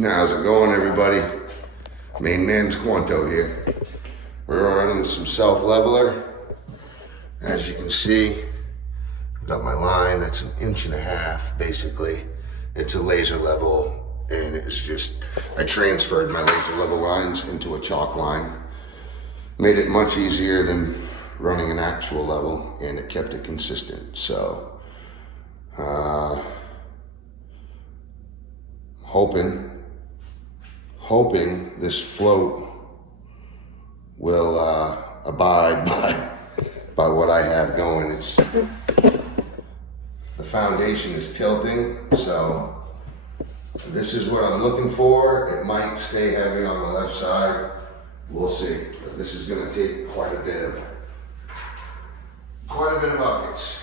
How's it going, everybody? Main man's Quanto here. We're running some self-leveler. As you can see, I've got my line that's 1.5 inches, basically. It's a laser level, and it's just, I transferred my laser level lines into a chalk line. Made it much easier than running an actual level, and it kept it consistent. So, hoping this float will abide by what I have going. It's the foundation is tilting, so this is what I'm looking for. It might stay heavy on the left side. We'll see. But this is going to take quite a bit of buckets.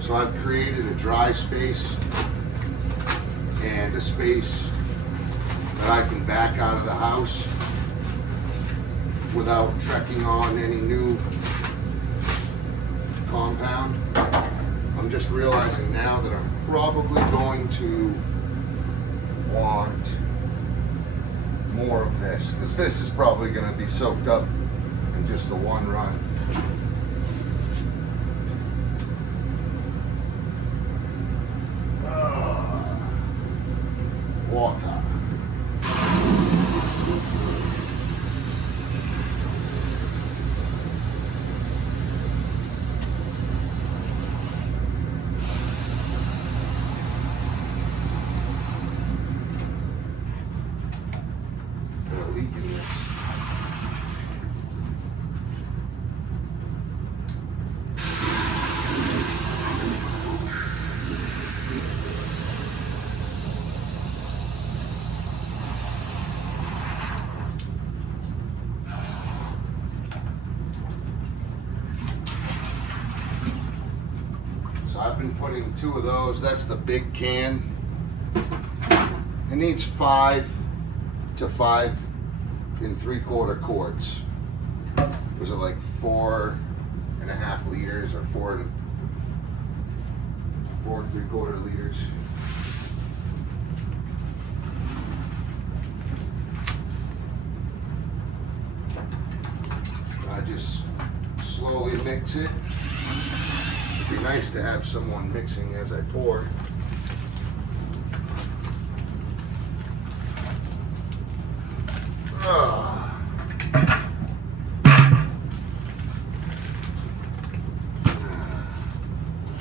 So I've created a dry space and a space that I can back out of the house without trekking on any new compound. I'm just realizing now that I'm probably going to want more of this, because this is probably going to be soaked up in just the one run. Water. Got a leak in this. I've been putting 2 of those. That's the big can. It needs 5 to 5 3/4 quarts. Was it like 4.5 liters or 4 3/4 liters? I just slowly mix it. It'd be nice to have someone mixing as I pour.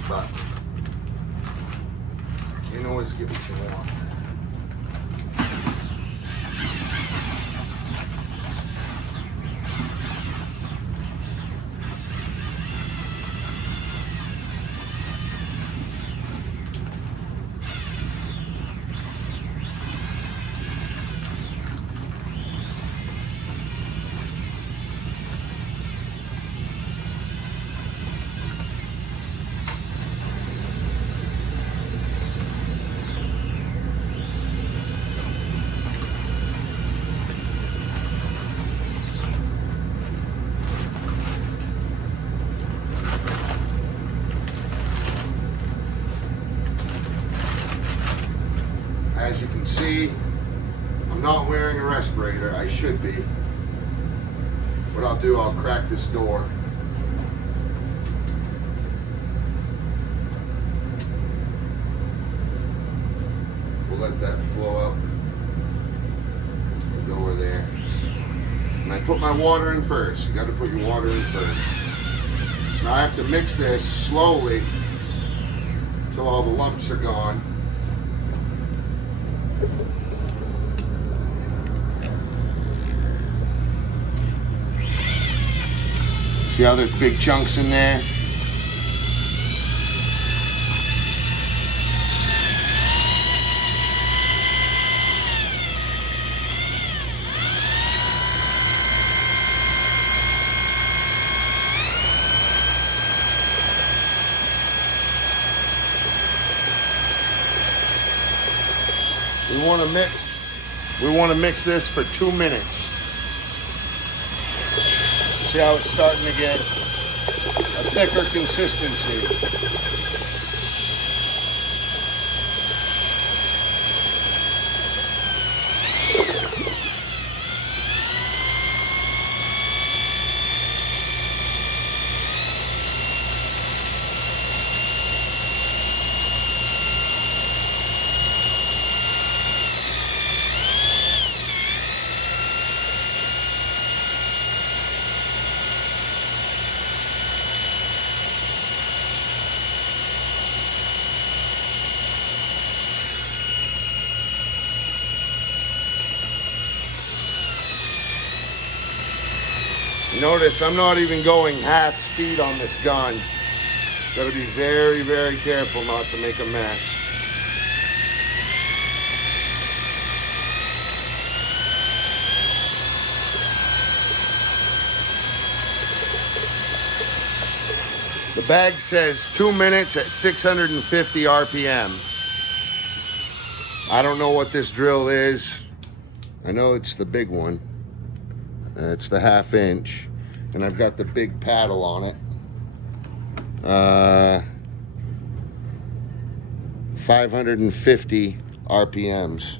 But you can always get what you want. As you can see, I'm not wearing a respirator. I should be. What I'll do, I'll crack this door. We'll let that flow up the door there. And I put my water in first. You got to put your water in first. Now I have to mix this slowly until all the lumps are gone. See how there's big chunks in there? We want to mix this for 2 minutes. See how it's starting to get a thicker consistency. Notice I'm not even going half speed on this gun. Gotta be very, very careful not to make a mess. The bag says 2 minutes at 650 RPM. I don't know what this drill is. I know it's the big one. It's the 1/2 inch. And I've got the big paddle on it. 550 RPMs.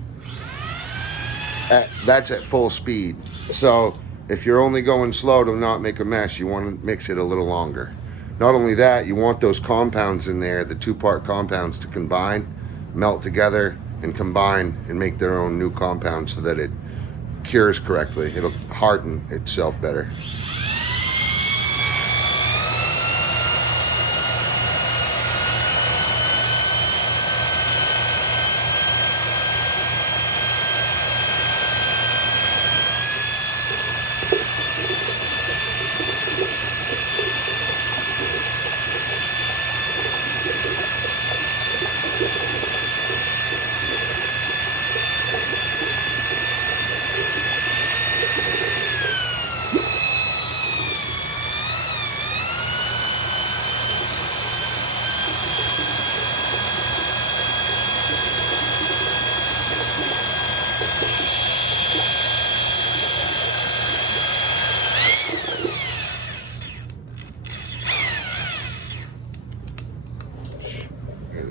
That's at full speed. So if you're only going slow to not make a mess, you want to mix it a little longer. Not only that, you want those compounds in there, the 2-part compounds, to combine, melt together, and combine and make their own new compound so that it cures correctly. It'll harden itself better.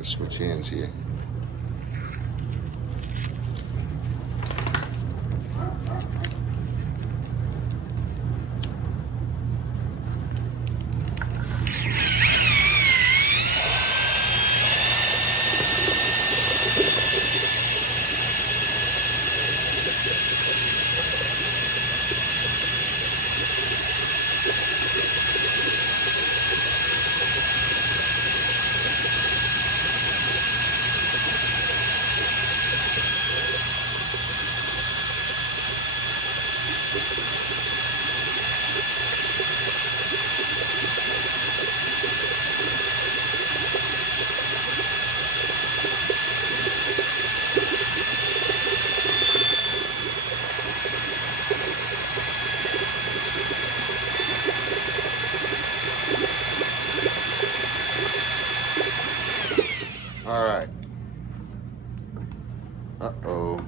Switch hands here. All right. Uh-oh.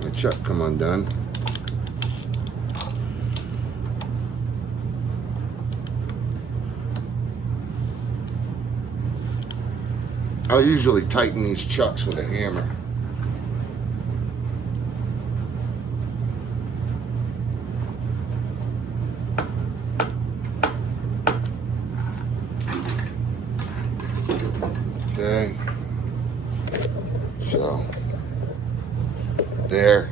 The chuck come undone. I'll usually tighten these chucks with a hammer. Okay. So there,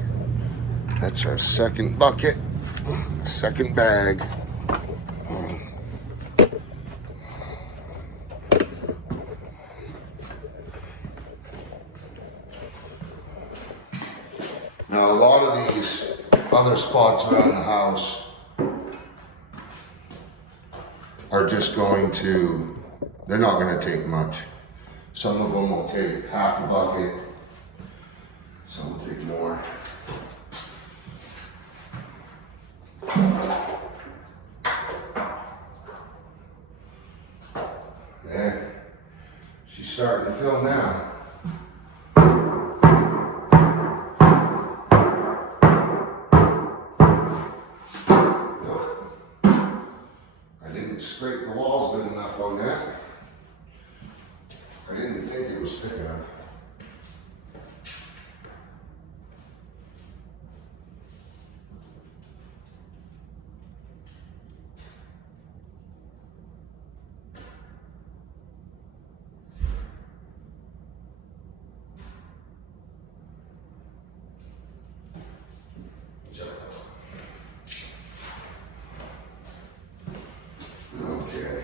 that's our second bucket, second bag. Now a lot of these other spots around the house are just going to, they're not going to take much. Some of them will take half a bucket, some will take more. There, she's starting to fill now. Scrape the walls good enough on that. I didn't think it was thick enough. Okay.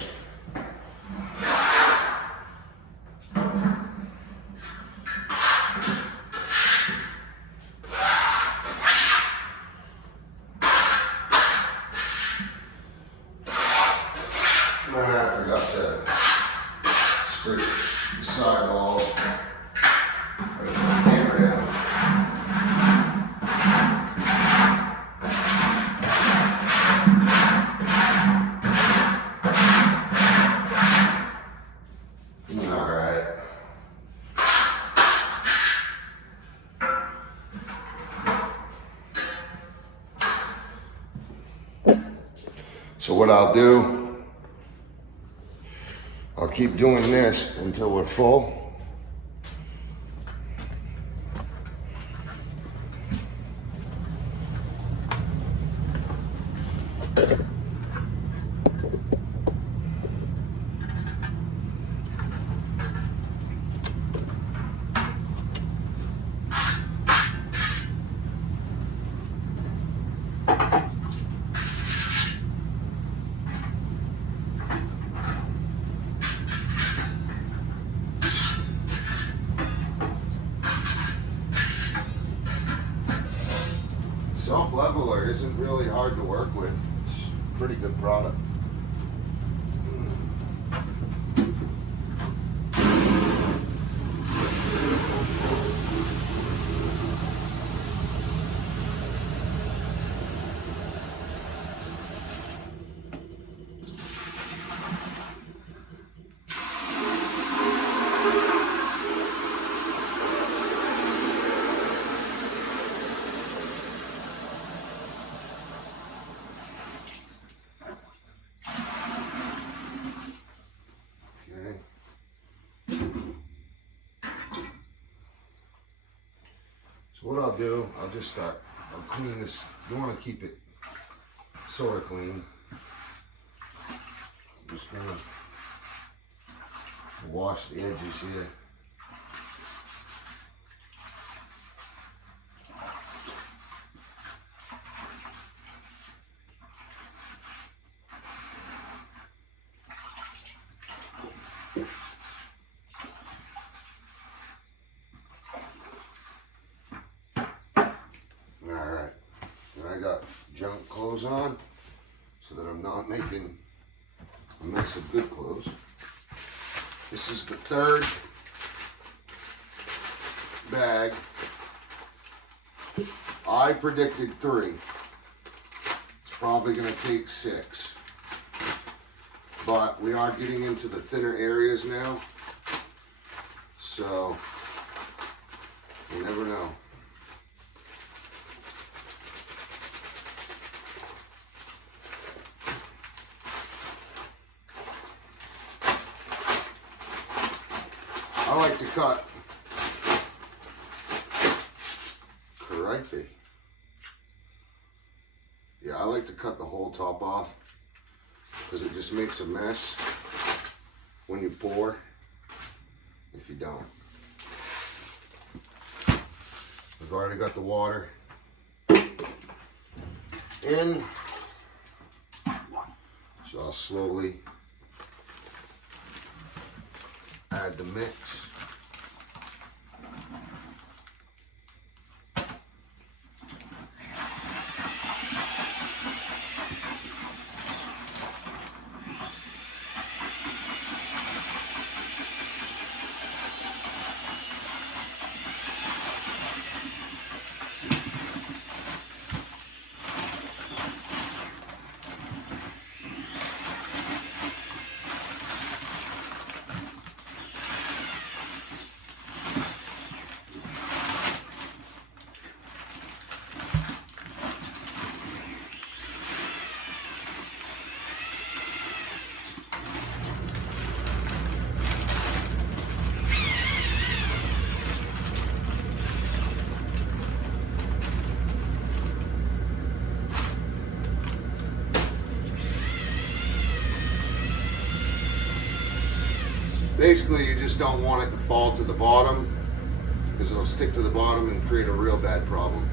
I forgot to scrape the sidewalls. I put the hammer down. All right. So what I'll do, I'll keep doing this until we're full. Self-leveler isn't really hard to work with. It's a pretty good product. So what I'll do, I'll clean this. You want to keep it sort of clean. I'm just gonna wash the edges here. Junk clothes on so that I'm not making a mess of good clothes. This is the third bag. I predicted 3. It's probably going to take 6. But we are getting into the thinner areas now. So you never know. I like to cut. Crikey. Yeah, I like to cut the whole top off because it just makes a mess when you pour if you don't. already got the water in, so I'll slowly add the mix. Basically, you just don't want it to fall to the bottom because it'll stick to the bottom and create a real bad problem.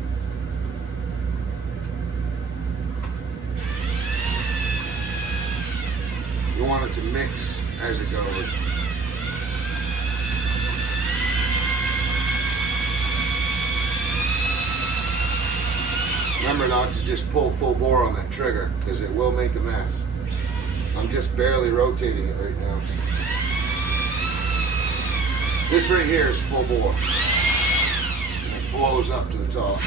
You want it to mix as it goes. Remember not to just pull full bore on that trigger because it will make a mess. I'm just barely rotating it right now. This right here is full bore. And it blows up to the top.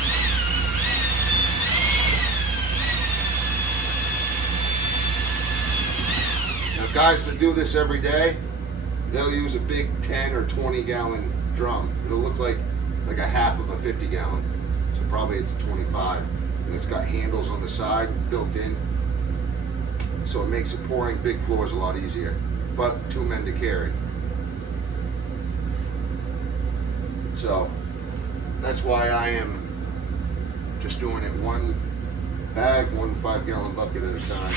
Now guys that do this every day, they'll use a big 10 or 20 gallon drum. It'll look like a half of a 50 gallon. So probably it's 25. And it's got handles on the side built in. So it makes it pouring big floors a lot easier. But 2 men to carry. So that's why I am just doing it one bag, 1 5-gallon bucket at a time.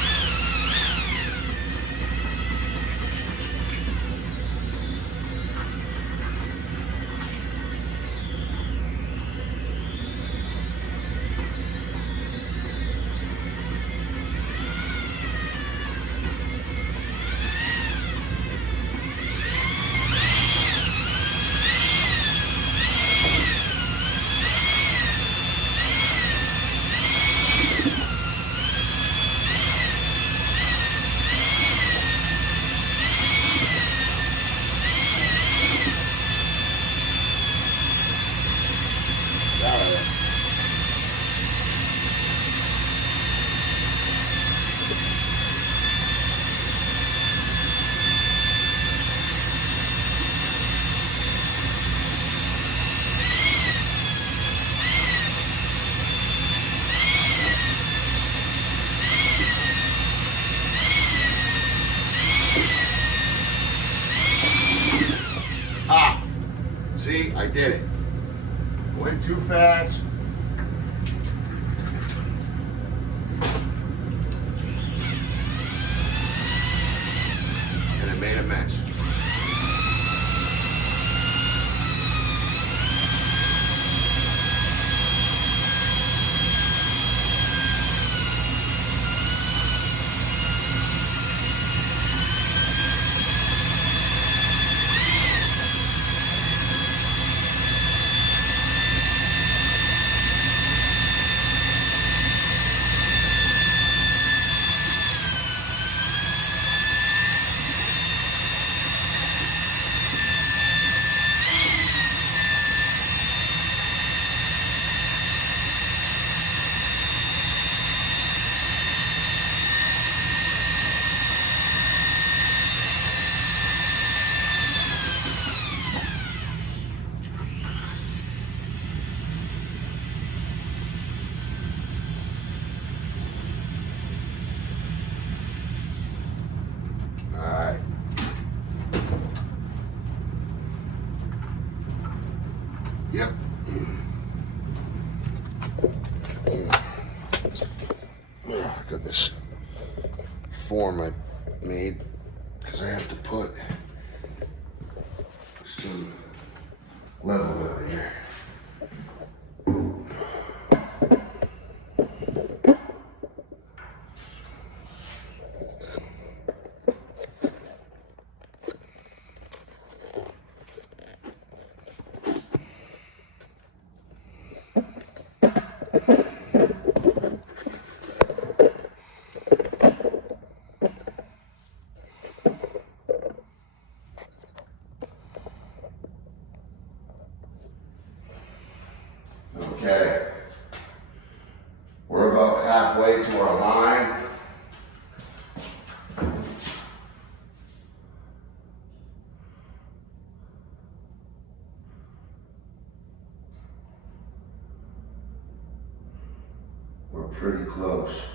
See, I did it. Went too fast. And it made a mess. Yep. Oh, I got this form I made because I have to put some level in here. Okay, we're about halfway to our line. We're pretty close.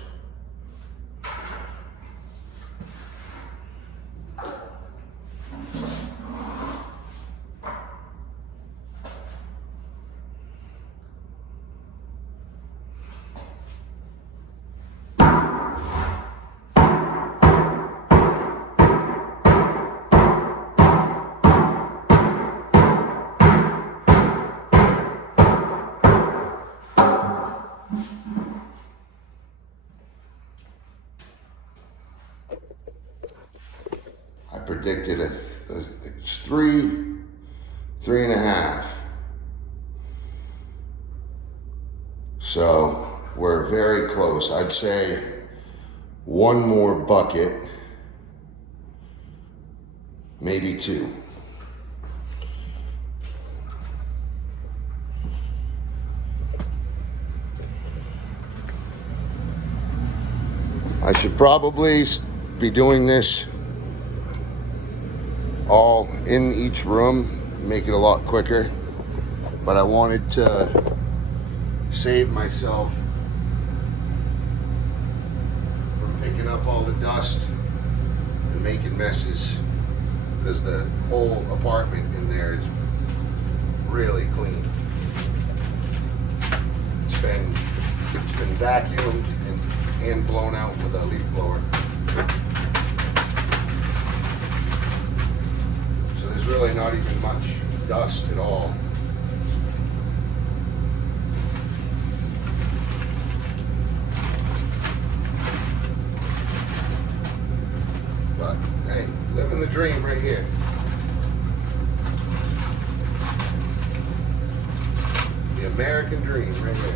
I predicted it's 3.5. So we're very close. I'd say one more bucket, maybe 2. I should probably be doing this all in each room, make it a lot quicker, but I wanted to save myself from picking up all the dust and making messes, because the whole apartment in there is really clean. It's been vacuumed and blown out with a leaf blower. So there's really not even much dust at all. But hey, living the dream right here. The American dream right here.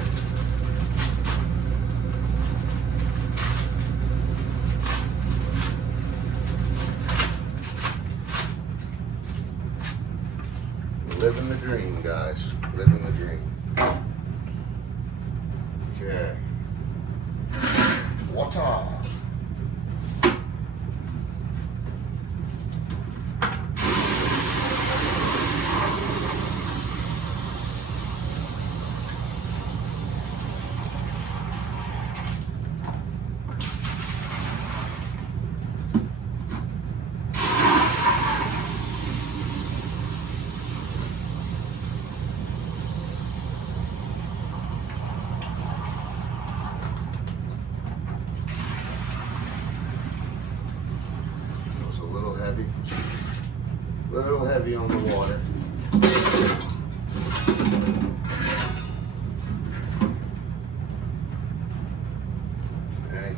Living the dream, guys. Living the dream. Okay. Water. A little heavy on the water. Okay.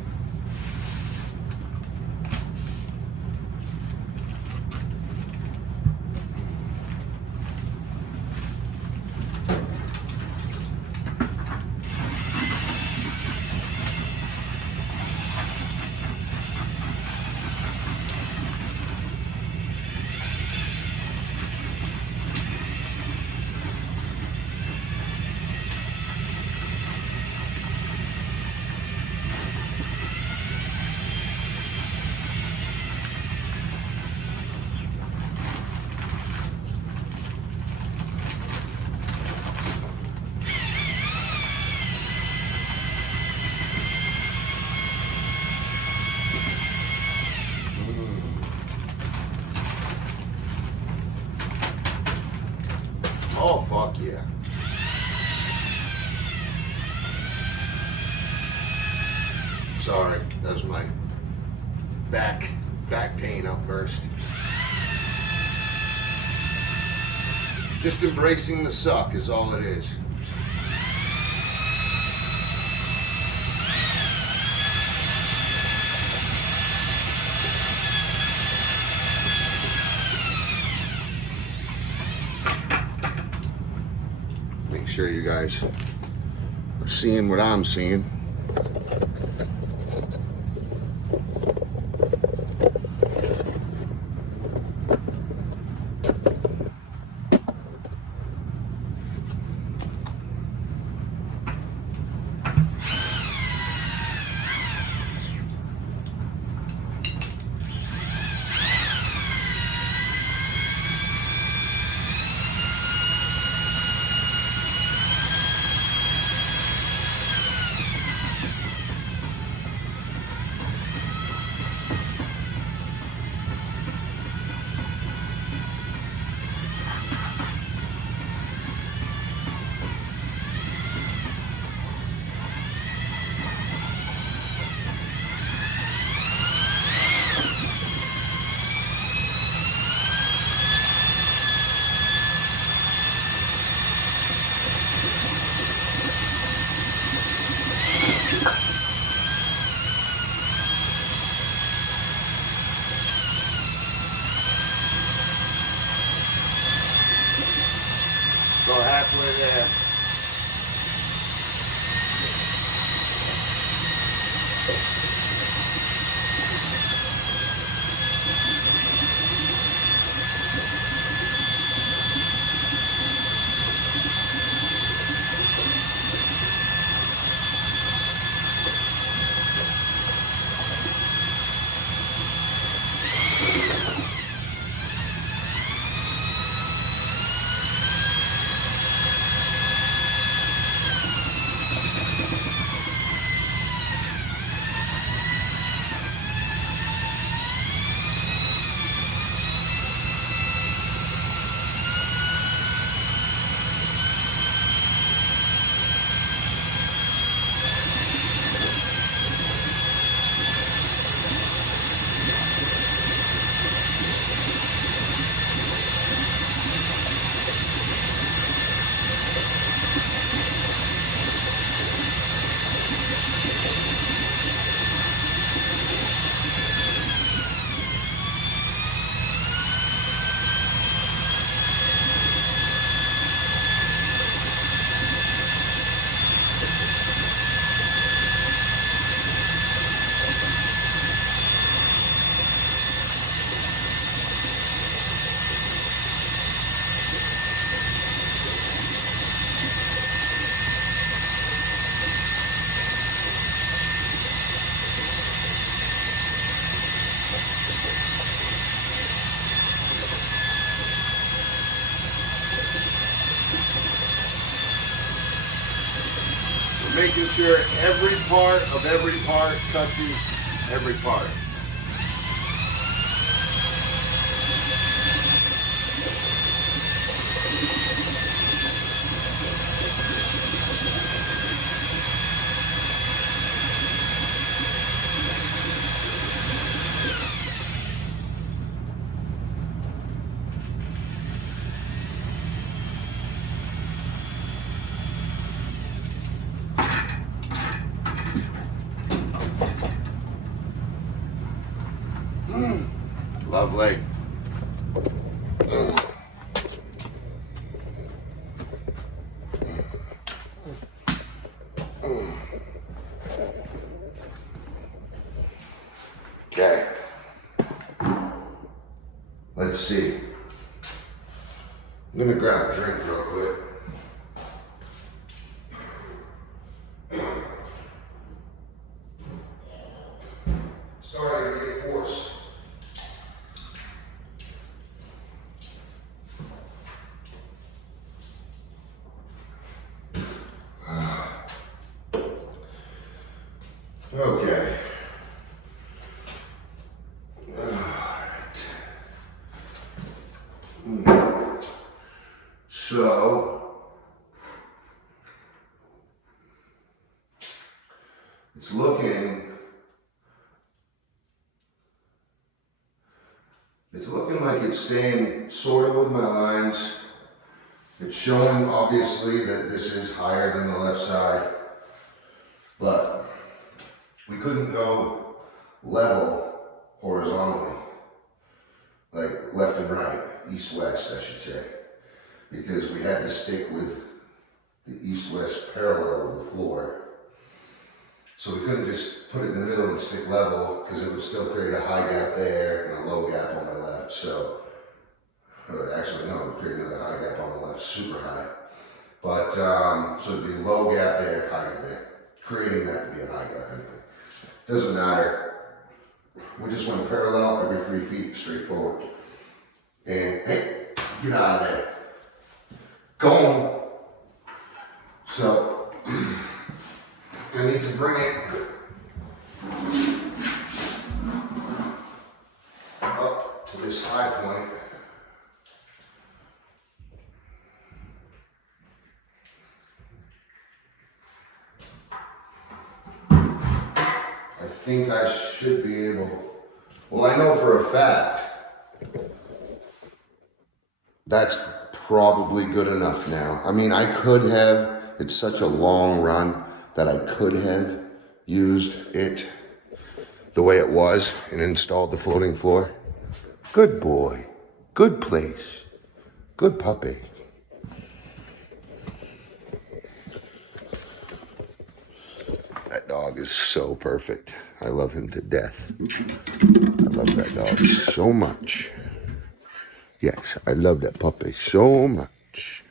Oh, fuck yeah. Sorry, that was my back pain outburst. Just embracing the suck is all it is. Make sure you guys are seeing what I'm seeing. Go halfway there. Making sure every part of every part touches every part. Lovely. Okay. Let's see. I'm gonna grab a drink real quick. Starting to get hoarse. Okay. So it's looking like it's staying sort of with my lines. It's showing obviously that this is higher than the left side, but we couldn't go level horizontally, like left and right, east-west I should say, because we had to stick with the east-west parallel of the floor. So we couldn't just put it in the middle and stick level because it would still create a high gap there and a low gap on my left. So, actually no, it would create another high gap on the left, super high. But, so it'd be low gap there, high gap there. Creating that to be a high gap anyway. Doesn't matter. We just went parallel every 3 feet, straight forward. And hey, get out of there. Go on. So, I need to bring it up to this high point. I think I should be able, well, I know for a fact that's probably good enough now. I mean, I could have, it's such a long run that I could have used it the way it was and installed the floating floor. Good boy, good place, good puppy. That dog is so perfect. I love him to death. I love that dog so much. Yes, I love that puppy so much.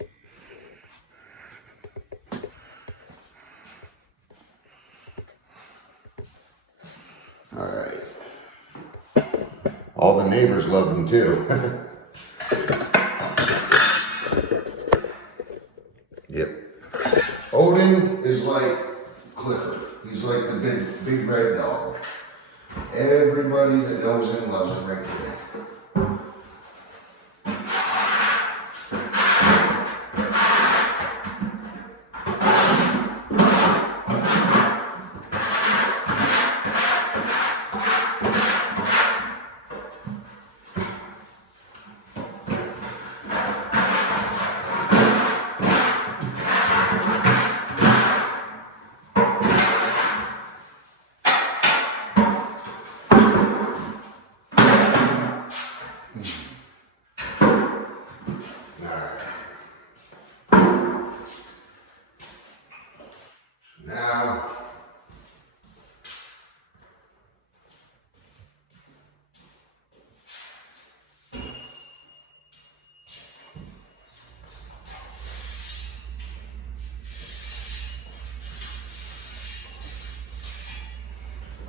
All right. All the neighbors love him too. Yep. Odin is like Clifford. He's like the big red dog. Everybody that knows him loves him right to death. Now,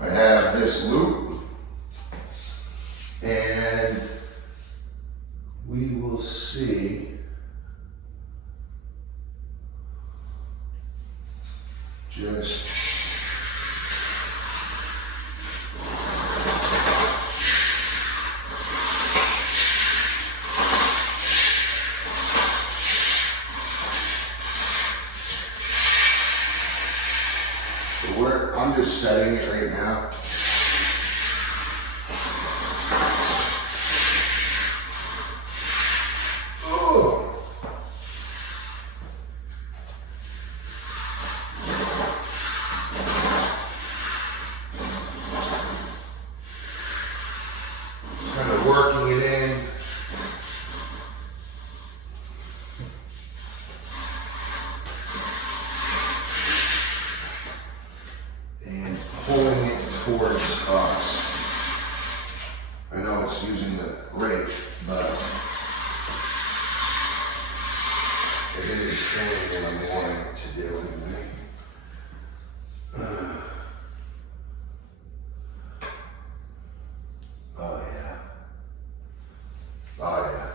I have this loop, and we will see just I'm just setting it right now. Working it in. And pulling it towards us. I know it's using the rake, but it is doing what I'm wanting it to do anyway. Oh yeah. Oh yeah.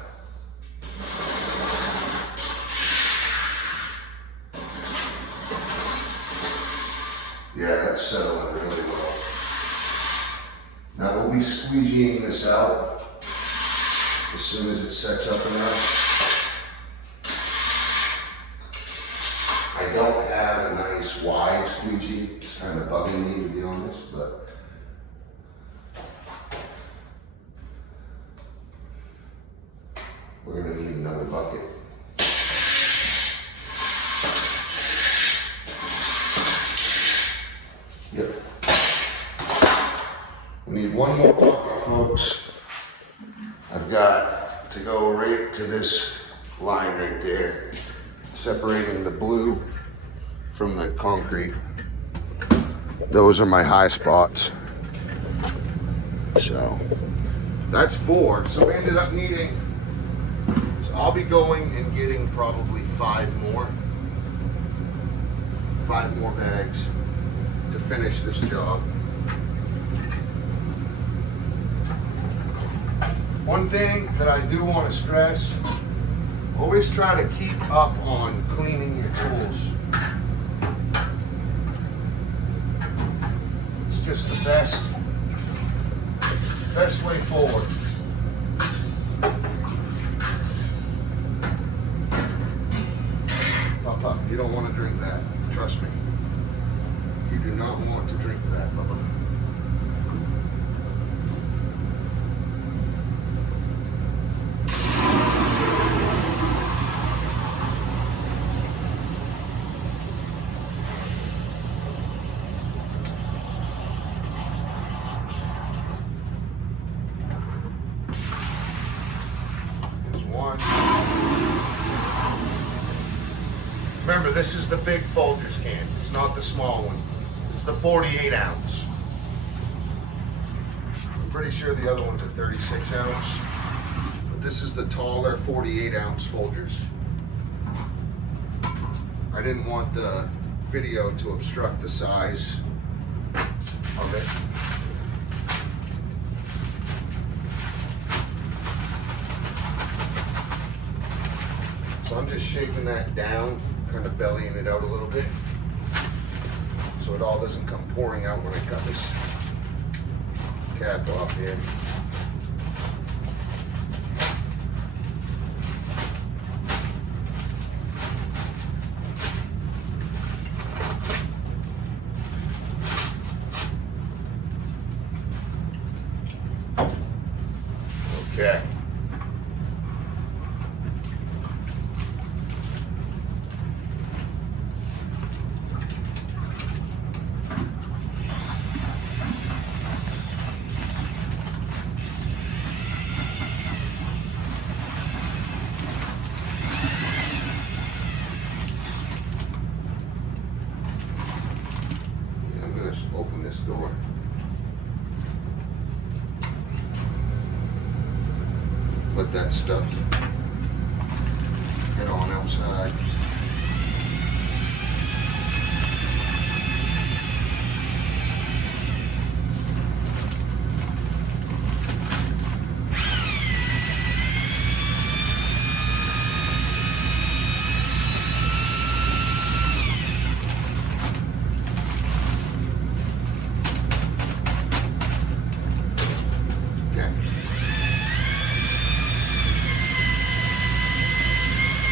Yeah, that's settling really well. Now we'll be squeegeeing this out as soon as it sets up enough. I don't have a nice wide squeegee. It's kind of bugging me, to be honest, but we're gonna need another bucket. Yep. We need one more bucket, folks. I've got to go right to this line right there. separating the blue from the concrete. Those are my high spots. So that's 4. So we ended up needing, so I'll be going and getting probably 5 more bags to finish this job. One thing that I do want to stress, always try to keep up on cleaning your tools. It's just the best way forward. Papa, you don't want to drink that. Trust me. You do not want to drink that, Papa. Remember, this is the big Folgers can. It's not the small one. It's the 48 ounce. I'm pretty sure the other one's a 36 ounce. But this is the taller 48 ounce Folgers. I didn't want the video to obstruct the size of it. So I'm just shaping that down, kind of bellying it out a little bit, so it all doesn't come pouring out when I cut this cap off here. Okay. Open this door. Let that stuff head on outside.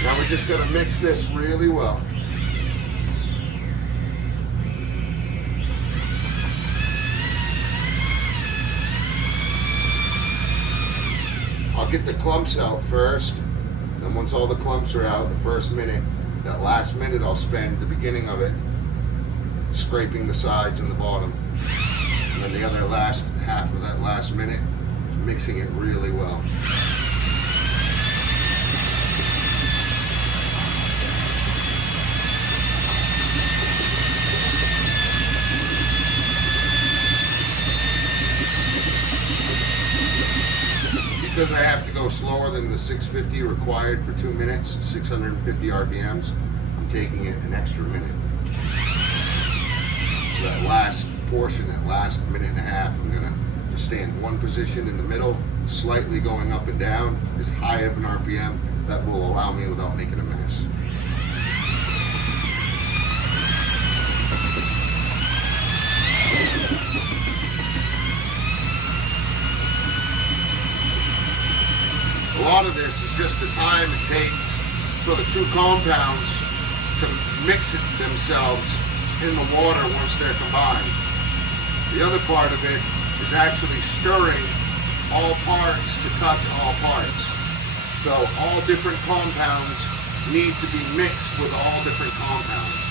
Now we just gotta mix this really well. I'll get the clumps out first. Then once all the clumps are out, the first minute, that last minute I'll spend the beginning of it scraping the sides and the bottom. And then the other last half of that last minute, mixing it really well. Because I have to go slower than the 650 required for 2 minutes, 650 RPMs, I'm taking it an extra minute. So that last portion, that last minute and a half, I'm gonna just stay in one position in the middle, slightly going up and down, as high of an RPM that will allow me without making a mess. A lot of this is just the time it takes for the two compounds to mix it themselves in the water once they're combined. The other part of it is actually stirring all parts to touch all parts. So all different compounds need to be mixed with all different compounds,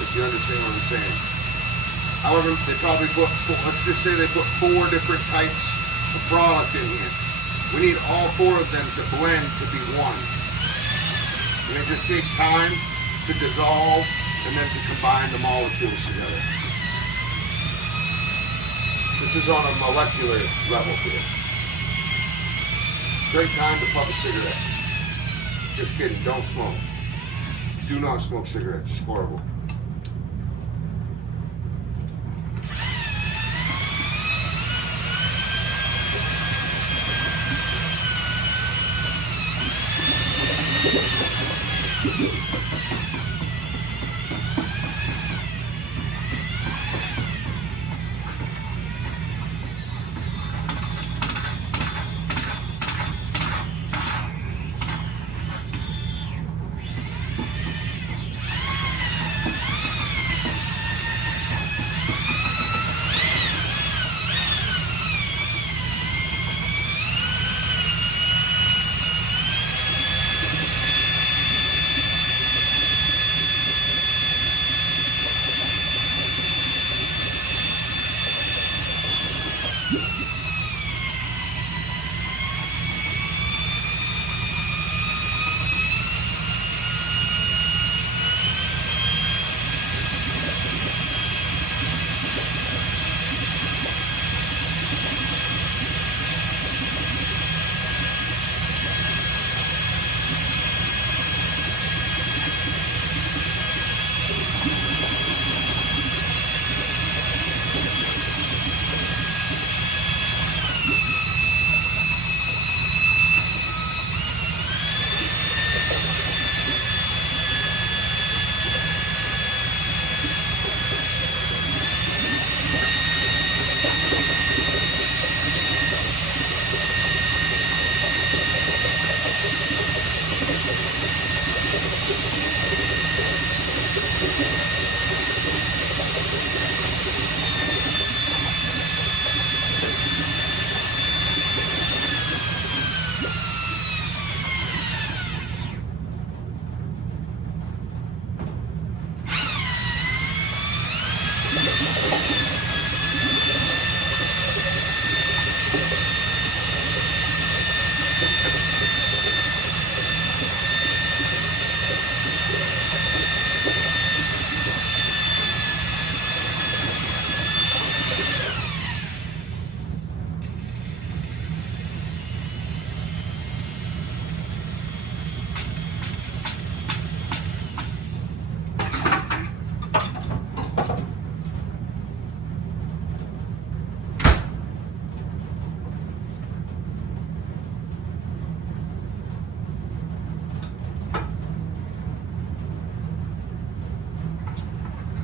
if you understand what I'm saying. However, they probably put, let's just say they put 4 different types of product in here. We need all 4 of them to blend to be one. And it just takes time to dissolve and then to combine the molecules together. This is on a molecular level here. Great time to puff a cigarette. Just kidding, don't smoke. Do not smoke cigarettes, it's horrible.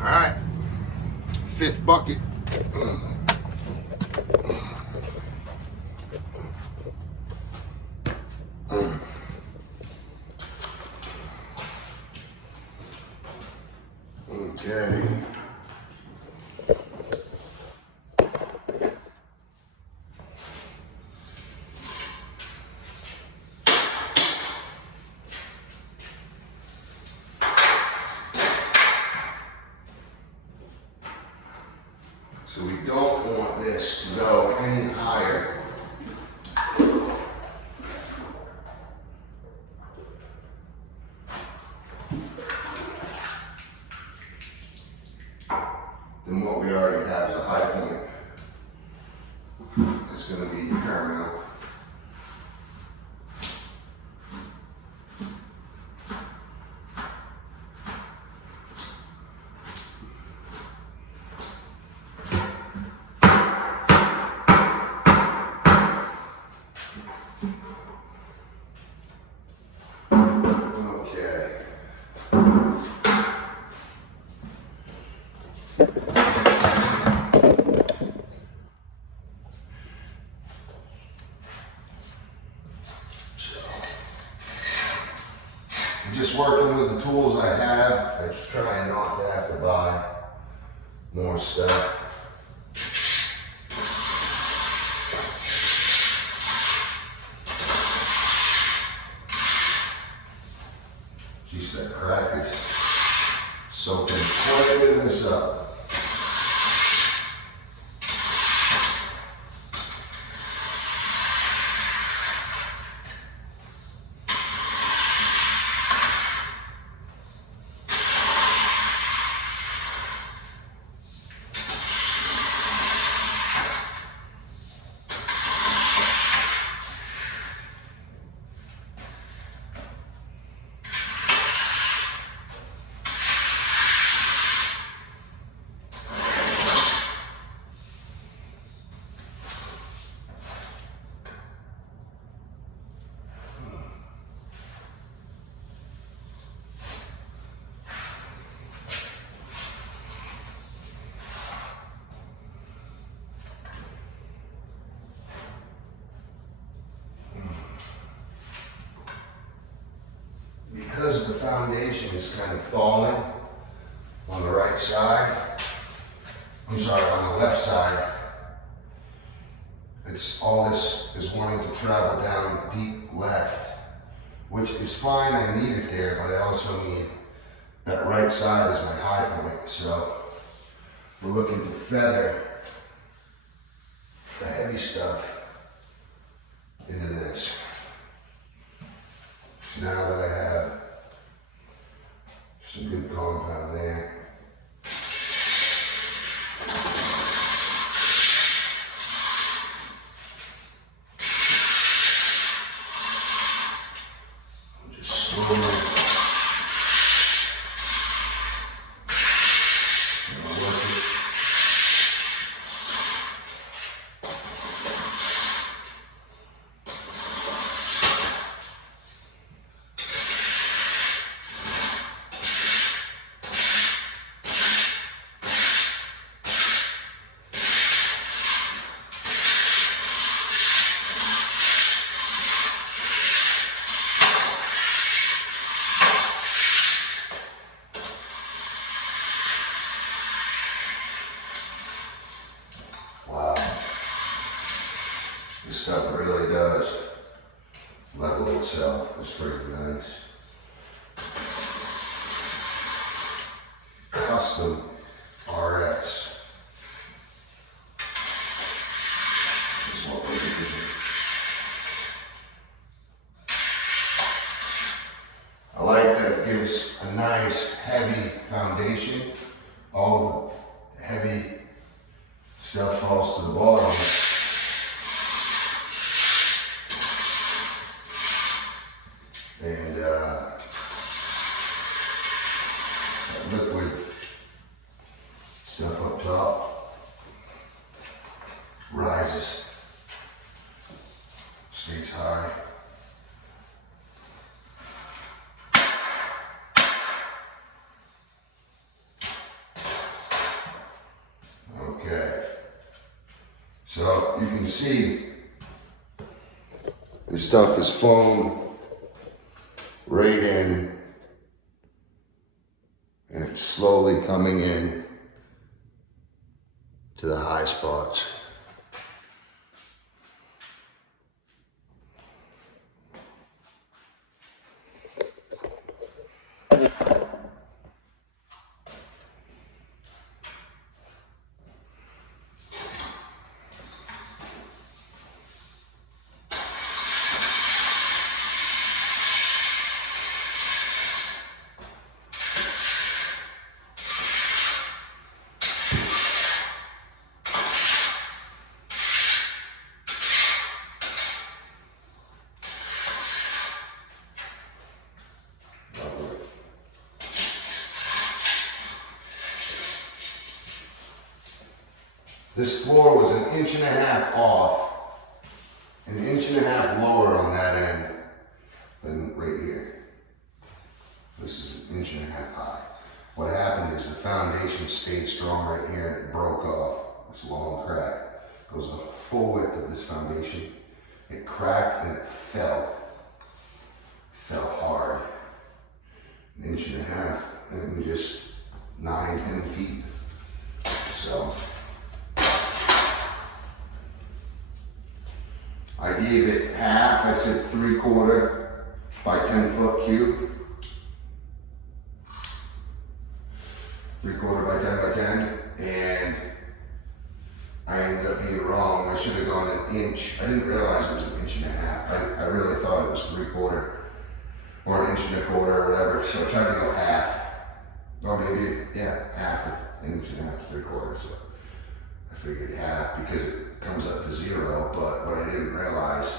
All right, fifth bucket. Okay. So we don't want this to go any higher than what we already have as a high point. It's going to be paramount. Just working with the tools I have. I just try not to have to buy more stuff. Geez, that crack is soaking quite a bit of this up. foundation is kind of falling on the right side. I'm sorry, on the left side. All this is wanting to travel down deep left, which is fine, I need it there, but I also need that right side as my high point. So we're looking to feather the heavy stuff into this. So now that I have some good compound there, this stuff really does level itself. It's pretty nice. Custom RS is what we're using. I like that it gives a nice heavy foundation. All the heavy stuff falls to the bottom. And that liquid stuff up top rises, stays high. Okay, so you can see this stuff is foam right in, and it's slowly coming in to the high spots. This floor was 1.5 inches off, 1.5 inches lower on that end than right here. This is 1.5 inches high. What happened is the foundation stayed strong right here and it broke off. This long crack goes the full width of this foundation. It cracked and it fell. Hard. 1.5 inches and just 9-10 feet. So I gave it half. I said 3/4 by 10-foot cube. 3/4 by 10 by 10, and I ended up being wrong. I should have gone 1 inch. I didn't realize it was 1.5 inches. I really thought it was 3/4 or 1.25 inches or whatever. So I tried to go half, or maybe half of 1.5 inches, 3/4. So I figured half because it comes up to 0. But what I didn't realize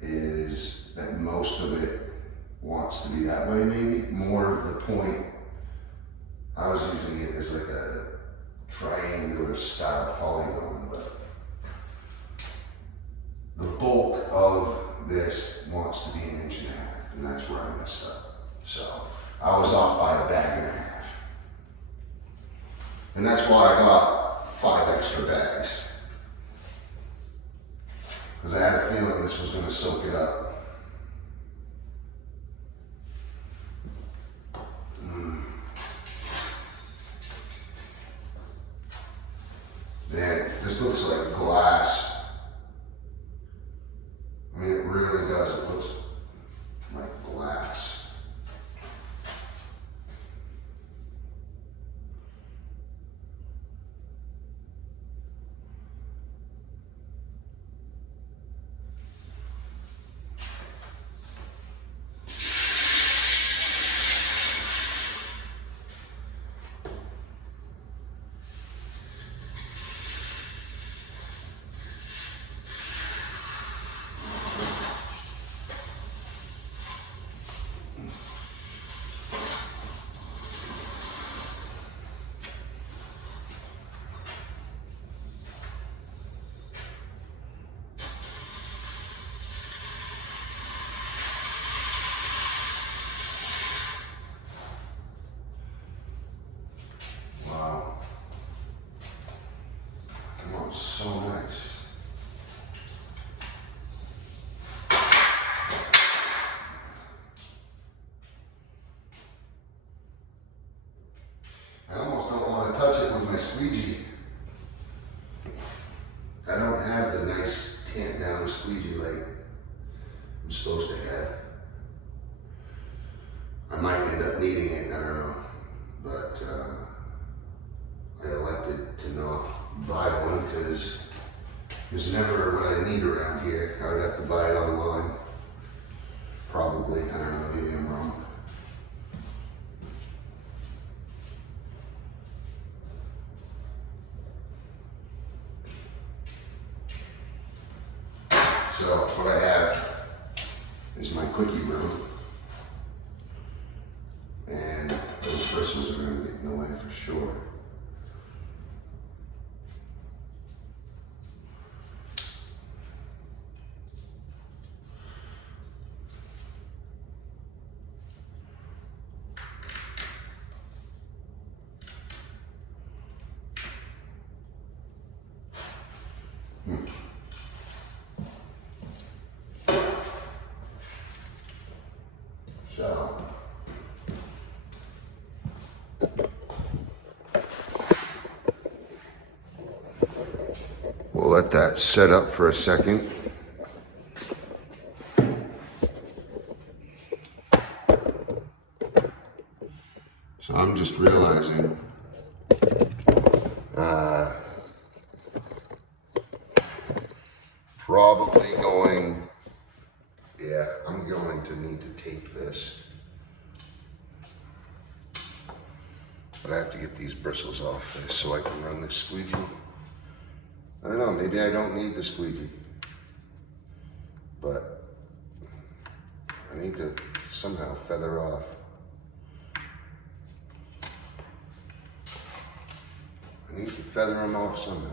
is that most of it wants to be that way. Maybe more of the point. I was using it as like a triangular style polygon, but the bulk of this wants to be 1.5 inches, and that's where I messed up. So I was off by 1.5 bags. And that's why I got 5 extra bags. Because I had a feeling this was going to soak it up. This looks like glass. I mean, it really does. It looks like glass. Wow. Come on, so nice. I almost don't want to touch it with my squeegee. I don't have the nice tamp down squeegee like I'm supposed to have. I might end up needing it, I don't know. But I elected to not buy one because there's never what I need around here. I would have to buy it online. Probably, I don't know, maybe I'm wrong. So what I have is my cookie room, and those bristles are going to get in the way for sure. So, we'll let that set up for a second. So I'm just realizing probably going, yeah, I'm going to need to tape this. But I have to get these bristles off this so I can run this squeegee. I don't know, maybe I don't need the squeegee. But I need to somehow feather off. I need to feather them off somehow.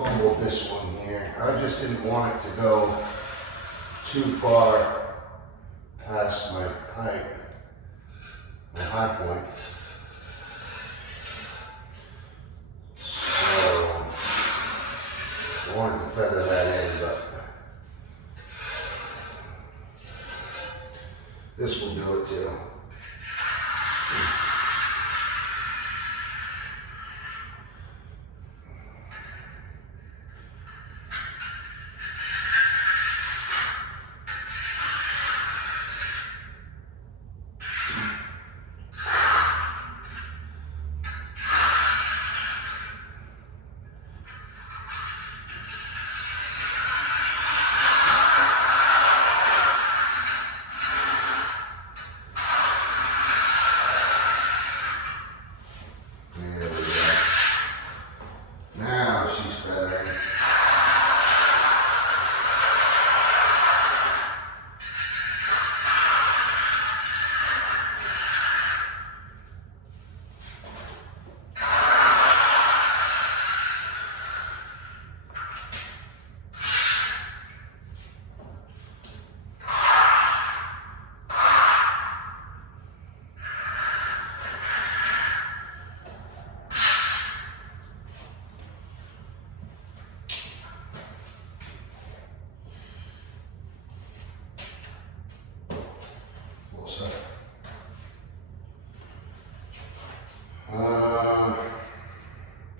fumbled this one here. I just didn't want it to go too far past my high point. So I wanted to feather that in, but this will do it too.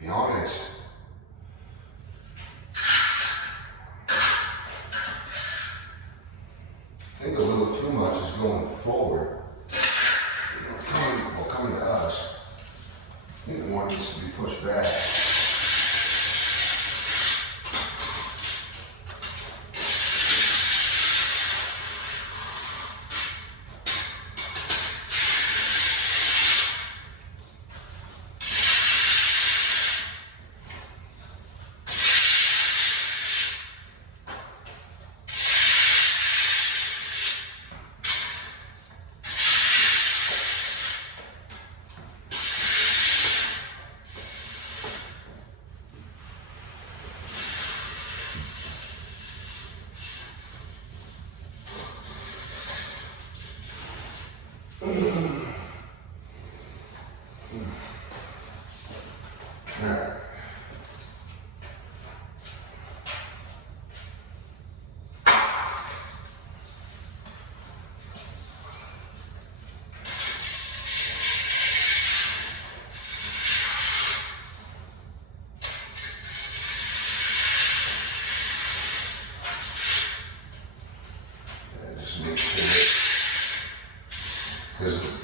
Be honest. I think a little too much is going forward. Coming to us. I think one needs to be pushed back.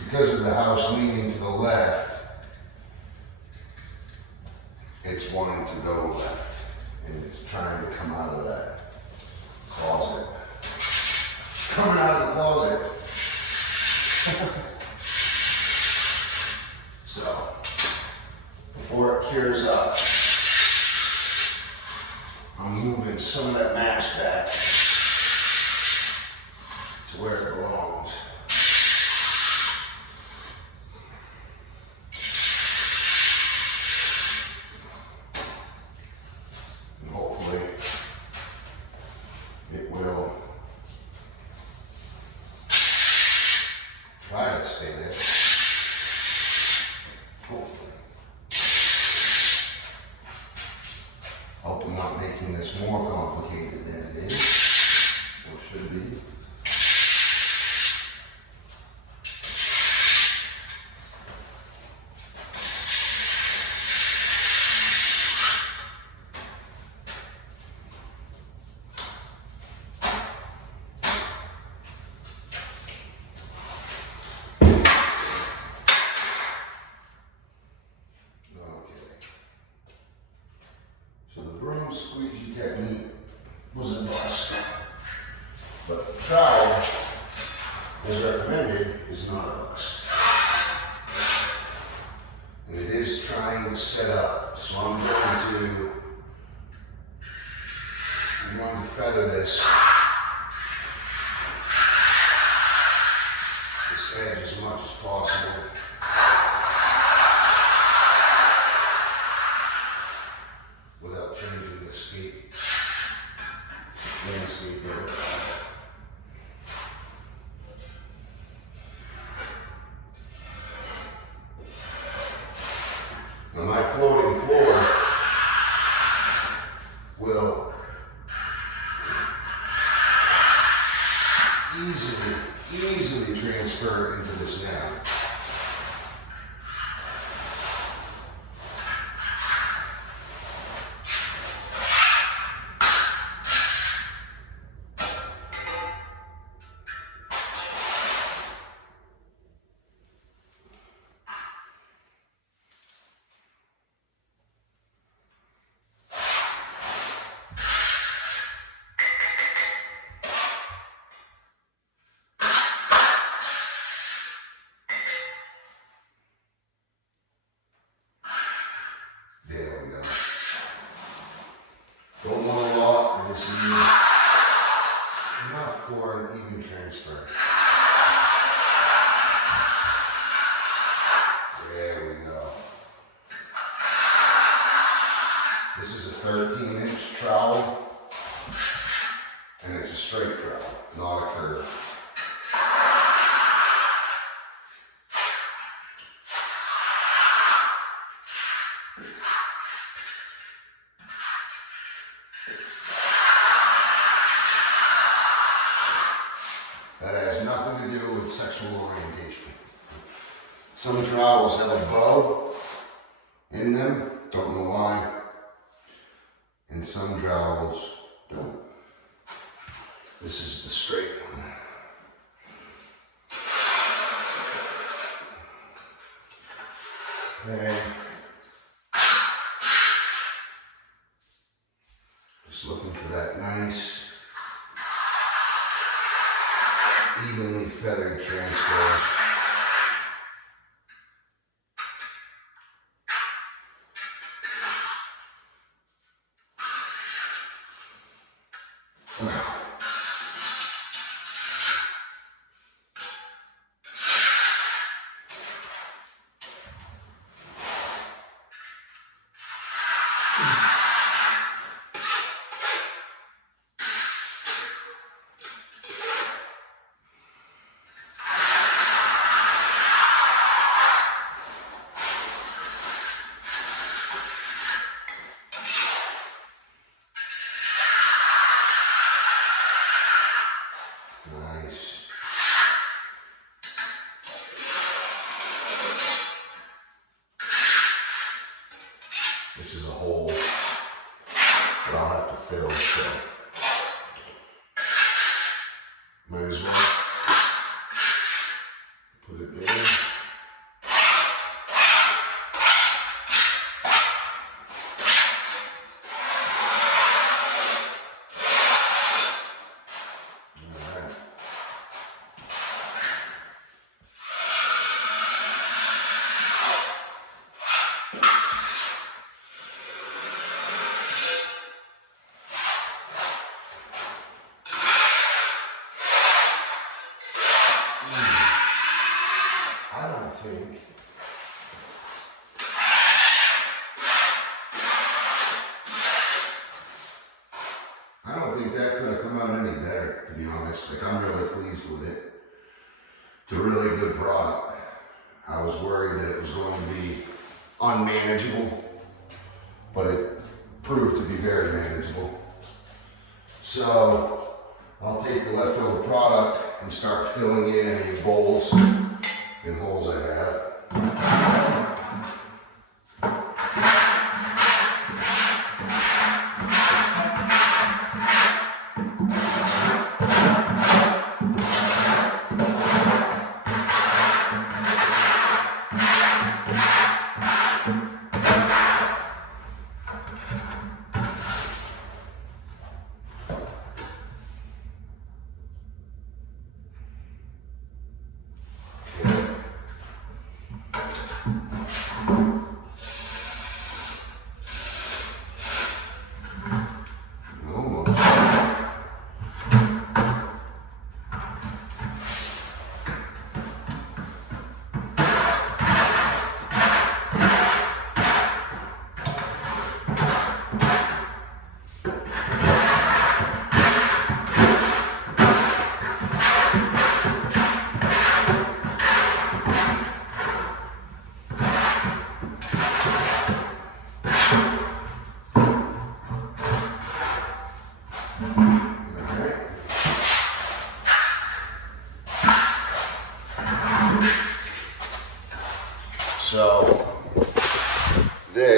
Because of the house leaning to the left, it's wanting to go left, and it's trying to come out of that closet. Coming out of the closet. So, before it cures up, I'm moving some of that mass back to where it belongs. Try to stay there. Hopefully. Hope I'm not making this more complicated than it is, or should be. Squeegee technique was a bust, but the trowel, as recommended, is not a bust. And it is trying to set up, so I'm going to feather this edge as much as possible. Without changing the easily transfer into this now. Don't want a lot, I just need enough for an even transfer. There we go. This is a 13-inch trowel, and it's a straight trowel, not a curve. That has nothing to do with sexual orientation. Some trowels have a bow in them, don't know why, and some trowels don't. This is the straight one. Okay. Just looking for that nice, evenly feathered transfer. Nice. This is a hole that I'll have to fill, so might as well put it there. I don't think that could have come out any better, to be honest. Like, I'm really pleased with it. It's a really good product. I was worried that it was going to be unmanageable, but it proved to be very manageable. So I'll take the leftover product and start filling in any bowls and holes I have.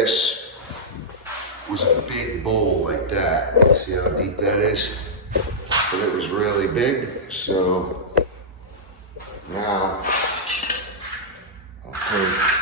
this was a big bowl like that. See how deep that is? But it was really big, so now I'll take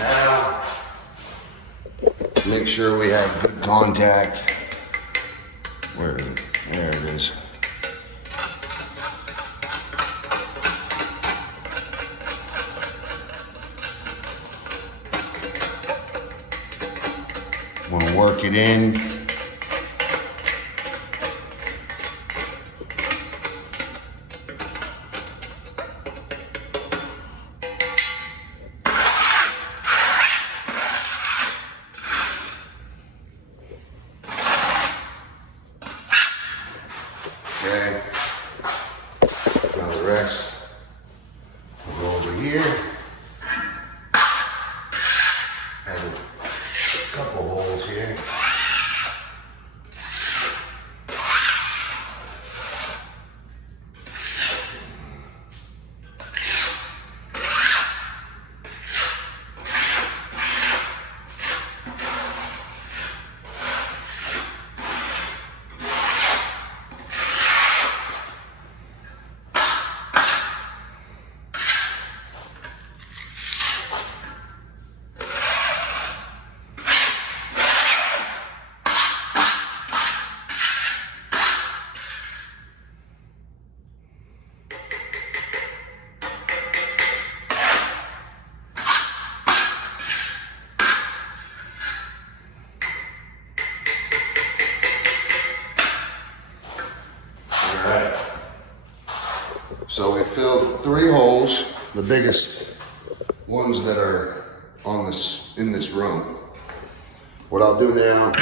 now, make sure we have good contact. Where is it? There it is. Want to work it in. Okay, now the rest will go over here, and a couple holes here. So we filled 3 holes, the biggest ones that are on this in this room. What I'll do now,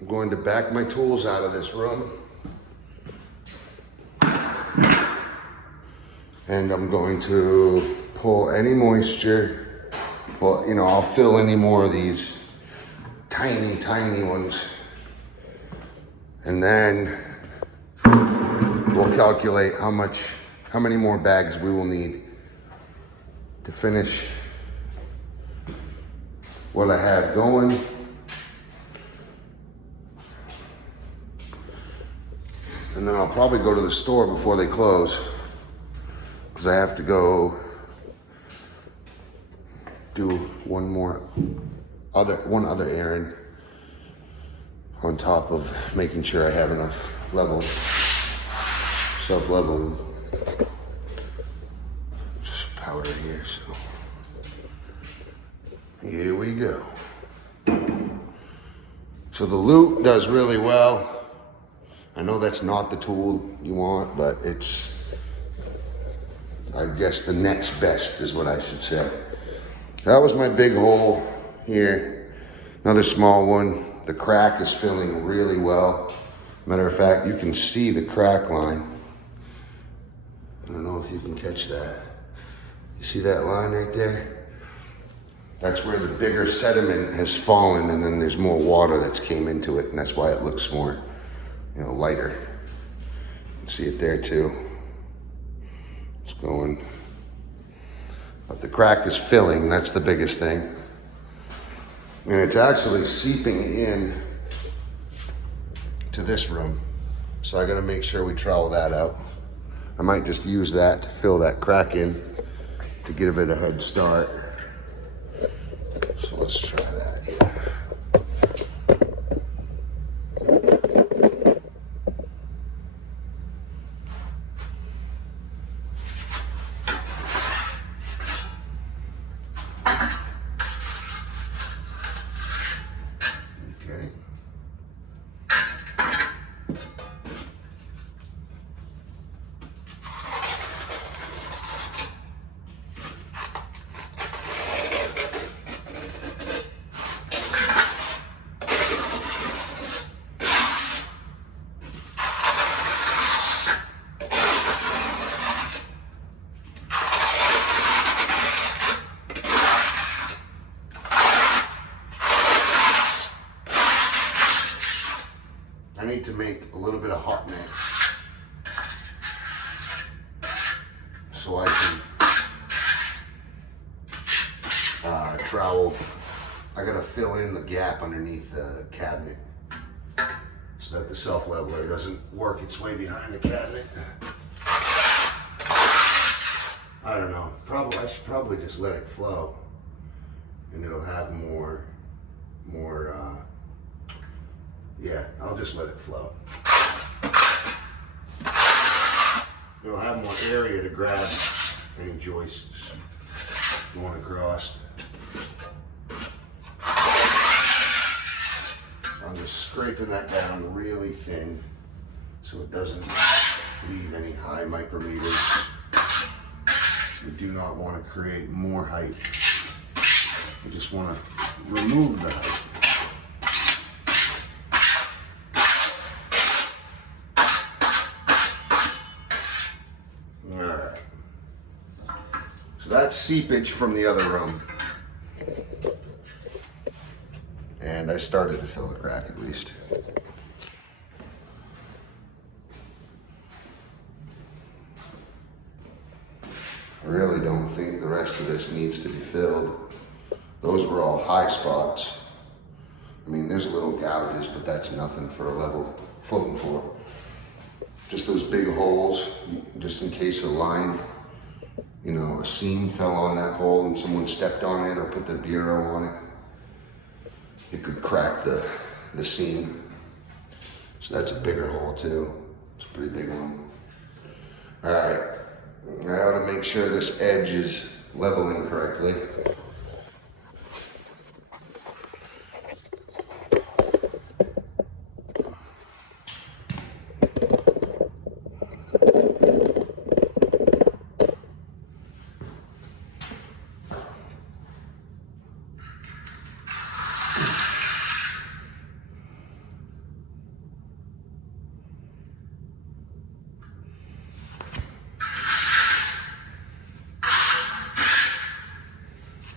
I'm going to back my tools out of this room, and I'm going to pull any moisture. Well, you know, I'll fill any more of these tiny, tiny ones, and then we'll calculate how many more bags we will need to finish what I have going. And then I'll probably go to the store before they close, because I have to go do one other errand on top of making sure I have enough self-leveling. Just powder here, so here we go. So the loot does really well. I know that's not the tool you want, but it's, I guess, the next best is what I should say. That was my big hole here. Another small one. The crack is filling really well. Matter of fact, you can see the crack line. I don't know if you can catch that. You see that line right there? That's where the bigger sediment has fallen, and then there's more water that's came into it, and that's why it looks more, lighter. You see it there too. It's going. But the crack is filling, that's the biggest thing. And it's actually seeping in to this room. So I gotta make sure we trowel that out. I might just use that to fill that crack in to give it a head start. So let's try that here. Okay. I need to make a little bit of hot mix so I can trowel. I gotta fill in the gap underneath the cabinet so that the self-leveler doesn't work its way behind the cabinet. I don't know. I should probably just let it flow, and it'll have more. Yeah, I'll just let it flow. It'll have more area to grab any joists going across. I'm just scraping that down really thin so it doesn't leave any high micrometers. We do not want to create more height. We just want to remove the height. That's seepage from the other room. And I started to fill the crack at least. I really don't think the rest of this needs to be filled. Those were all high spots. I mean, there's little gouges, but that's nothing for a level floating floor. Just those big holes, just in case a line, a seam fell on that hole and someone stepped on it or put their bureau on it. It could crack the seam. So that's a bigger hole too. It's a pretty big one. All right, I ought to make sure this edge is leveling correctly.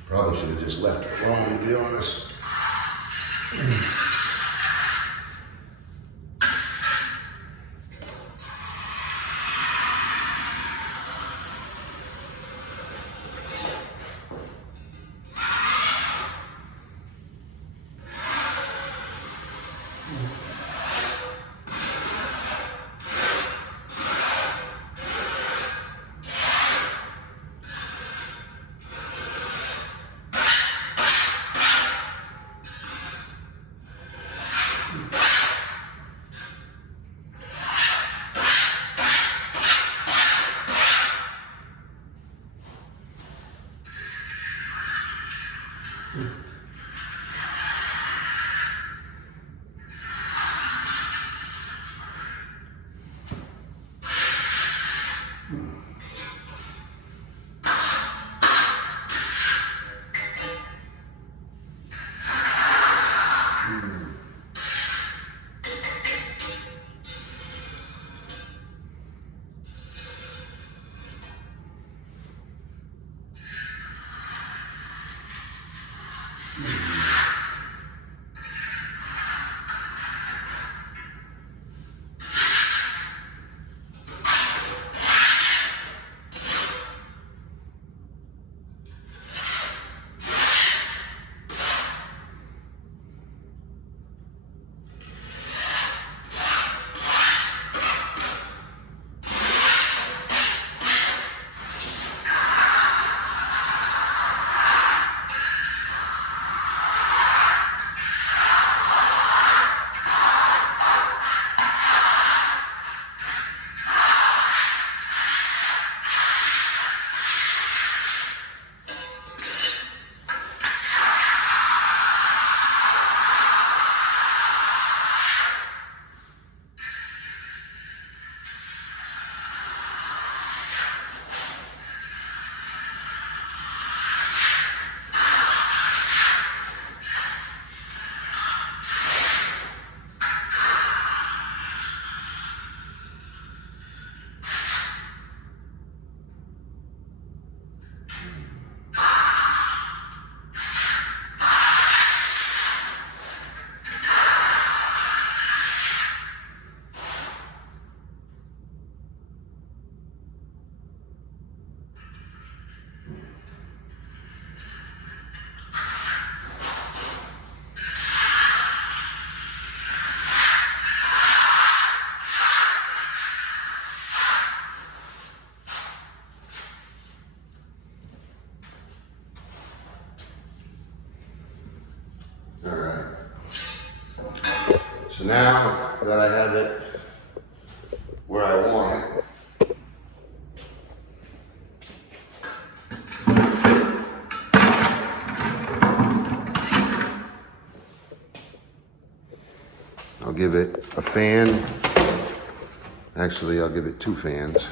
Probably should have just left it alone, to be honest. So now that I have it where I want it, I'll give it a fan. Actually, I'll give it 2 fans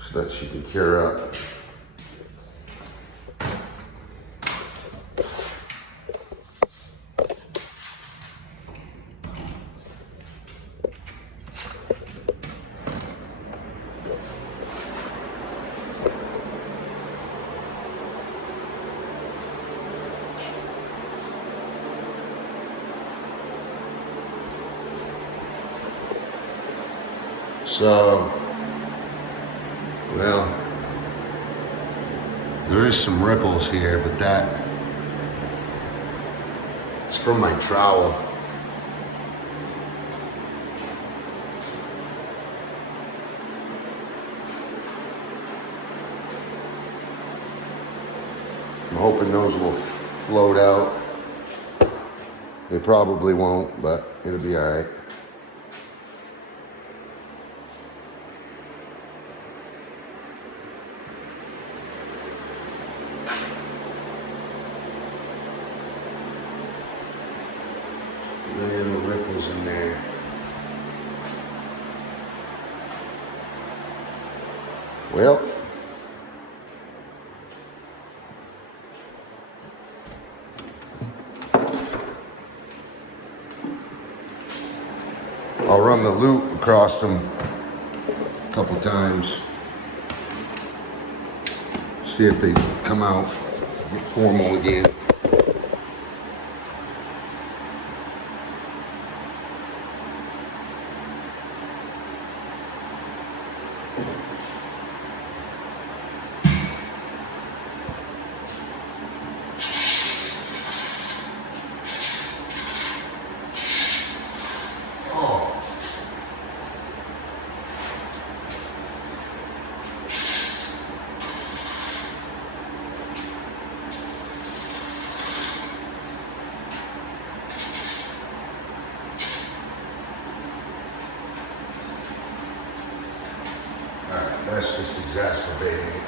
so that she can cure up. So, well, there is some ripples here, but it's from my trowel. I'm hoping those will float out. They probably won't, but it'll be all right. Little ripples in there. Well, I'll run the loop across them a couple times, see if they come out, get formal again. That's just exacerbating it.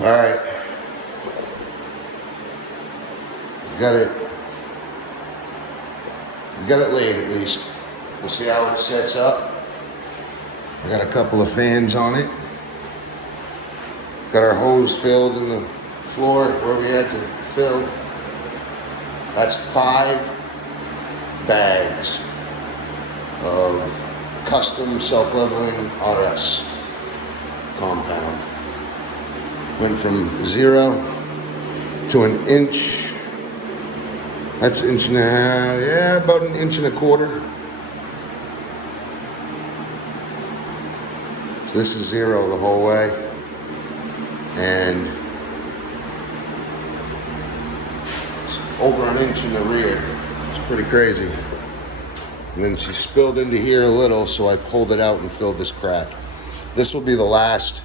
All right, got it laid at least. We'll see how it sets up. I got a couple of fans on it. Got our hose filled in the floor where we had to fill. That's 5 bags of custom self-leveling RS compound. Went from 0 to an inch. That's 1.5 inches, yeah, about 1.25 inches. So this is 0 the whole way. And it's over 1 inch in the rear. It's pretty crazy. And then she spilled into here a little, so I pulled it out and filled this crack. This will be the last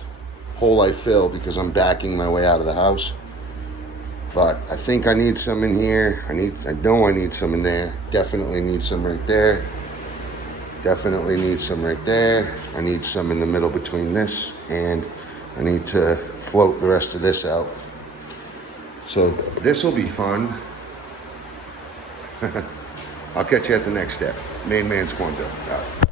hole I fill because I'm backing my way out of the house. But I think I need some in here. I know I need some in there. Definitely need some right there. Definitely need some right there. I need some in the middle between this, and I need to float the rest of this out. So this will be fun. I'll catch you at the next step. Main man Squanto out.